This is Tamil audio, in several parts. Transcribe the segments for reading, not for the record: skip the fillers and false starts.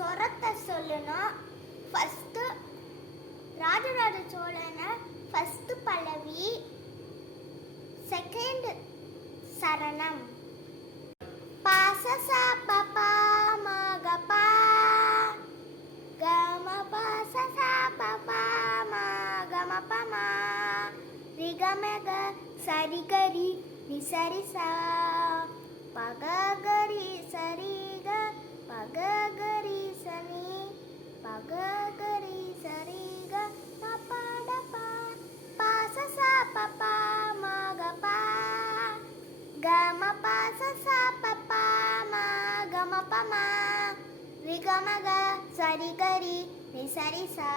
சொரத்தை சொல்லணும். ஃபஸ்ட்டு ராஜராஜ சோழனை ஃபஸ்ட்டு பல்லவி, செகண்ட் சரணம். பாசசா பபா மகபா கம பாசசா பபா மகமபமா ரிகமக சரிகரி நிசரிசா பககரி சரிக பககரி சனி பககரி சரிக பபடபா பாசசா பபா மகபா கம பாசசா பபா மகமபமா ரிகமக சரிகரி நிசரிசா.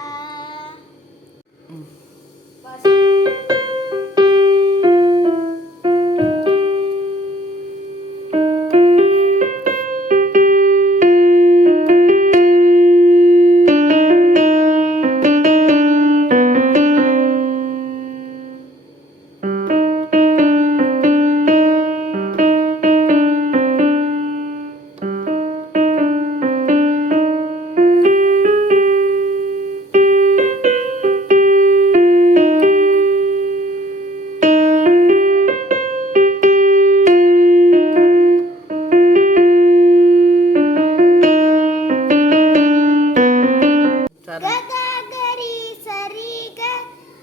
ககரி சரி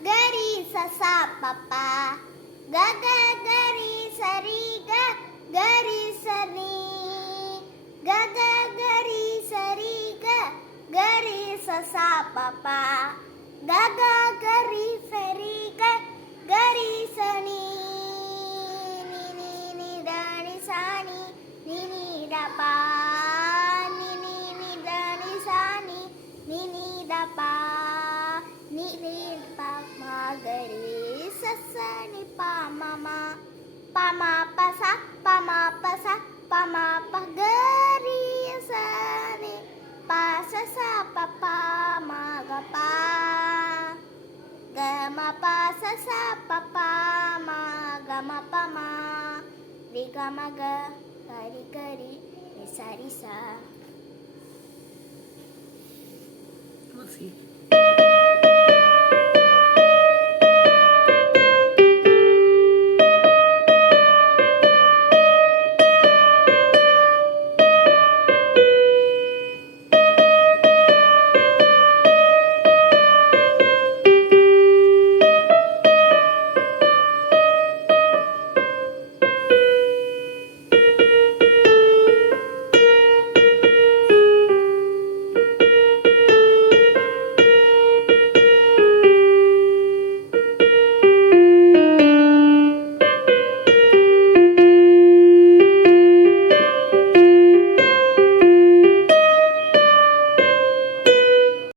கரி சசா பப்பா ககரி சரி கரி சனி ககரி சரி கரி சசா பப்பா ககரி சரி கரி சனி நினி நிதனி சானி நினி டபா நினி நிதனி சானி நினி டபா நினி பமகரி சசனி பமமா பமா பசா பமா பசா பமா பகரி சனி பாசசா பபா மகபா கம பாசசா பபா மகமபமா ரிகமக சரிகரி நிசரிசா.